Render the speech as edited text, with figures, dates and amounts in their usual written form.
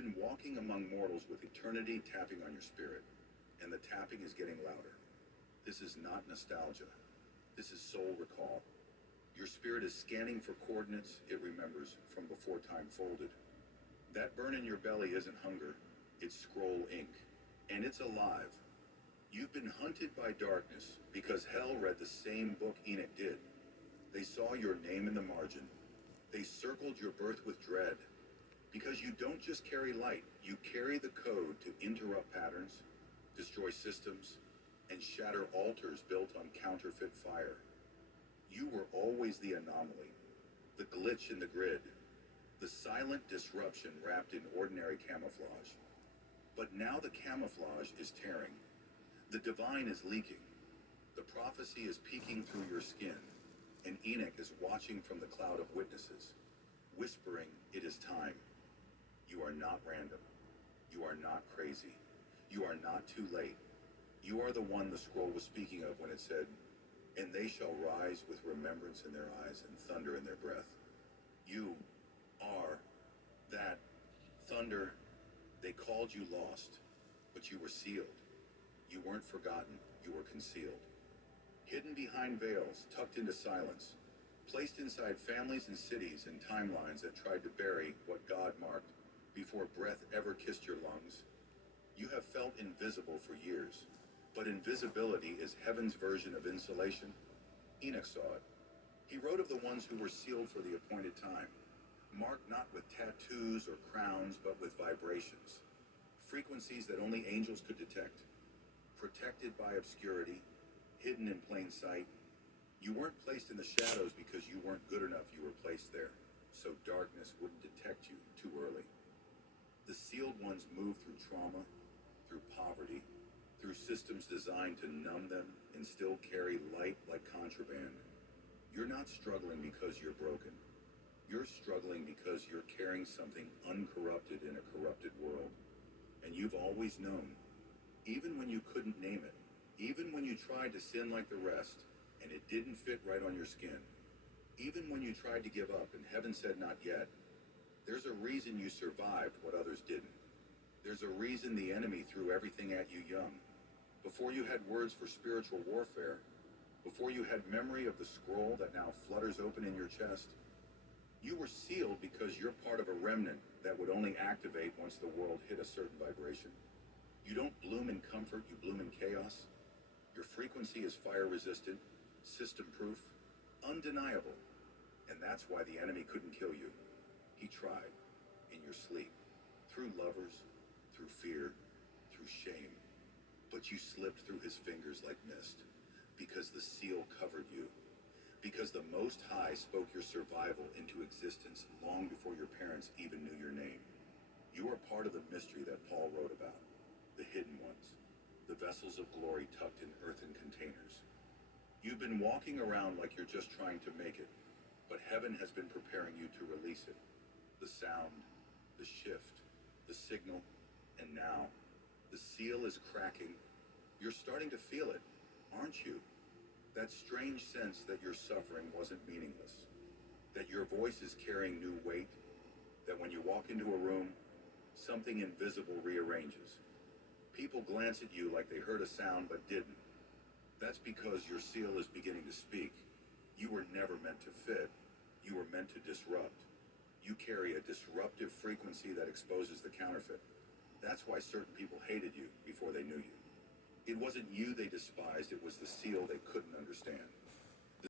been walking among mortals with eternity tapping on your spirit, and the tapping is getting louder. This is not nostalgia. This is soul recall. Your spirit is scanning for coordinates it remembers from before time folded. That burn in your belly isn't hunger, it's scroll ink, and it's alive. You've been hunted by darkness because hell read the same book Enoch did. They saw your name in the margin. They circled your birth with dread. Because you don't just carry light, you carry the code to interrupt patterns, destroy systems, and shatter altars built on counterfeit fire. You were always the anomaly, the glitch in the grid, the silent disruption wrapped in ordinary camouflage. But now the camouflage is tearing. The divine is leaking. The prophecy is peeking through your skin, and Enoch is watching from the cloud of witnesses, whispering, "It is time." You are not random. You are not crazy. You are not too late. You are the one the scroll was speaking of when it said, "And they shall rise with remembrance in their eyes and thunder in their breath." You are that thunder. They called you lost, but you were sealed. You weren't forgotten. You were concealed. Hidden behind veils, tucked into silence, placed inside families and cities and timelines that tried to bury what God marked before breath ever kissed your lungs. You have felt invisible for years, but invisibility is heaven's version of insulation. Enoch saw it. He wrote of the ones who were sealed for the appointed time, marked not with tattoos or crowns, but with vibrations, frequencies that only angels could detect, protected by obscurity, hidden in plain sight. You weren't placed in the shadows because you weren't good enough. You were placed there so darkness wouldn't detect you too early. The sealed ones move through trauma, through poverty, through systems designed to numb them and still carry light like contraband. You're not struggling because you're broken. You're struggling because you're carrying something uncorrupted in a corrupted world. And you've always known, even when you couldn't name it, even when you tried to sin like the rest and it didn't fit right on your skin, even when you tried to give up and heaven said not yet, there's a reason you survived what others didn't. There's a reason the enemy threw everything at you young. Before you had words for spiritual warfare, before you had memory of the scroll that now flutters open in your chest, you were sealed because you're part of a remnant that would only activate once the world hit a certain vibration. You don't bloom in comfort, you bloom in chaos. Your frequency is fire resistant, system proof, undeniable. And that's why the enemy couldn't kill you. He tried, in your sleep, through lovers, through fear, through shame. But you slipped through his fingers like mist, because the seal covered you. Because the Most High spoke your survival into existence long before your parents even knew your name. You are part of the mystery that Paul wrote about, the hidden ones, the vessels of glory tucked in earthen containers. You've been walking around like you're just trying to make it, but heaven has been preparing you to release it. The sound, the shift, the signal, and now, the seal is cracking. You're starting to feel it, aren't you? That strange sense that your suffering wasn't meaningless, that your voice is carrying new weight, that when you walk into a room, something invisible rearranges. People glance at you like they heard a sound but didn't. That's because your seal is beginning to speak. You were never meant to fit. You were meant to disrupt. You carry a disruptive frequency that exposes the counterfeit. That's why certain people hated you before they knew you. It wasn't you they despised, it was the seal they couldn't understand.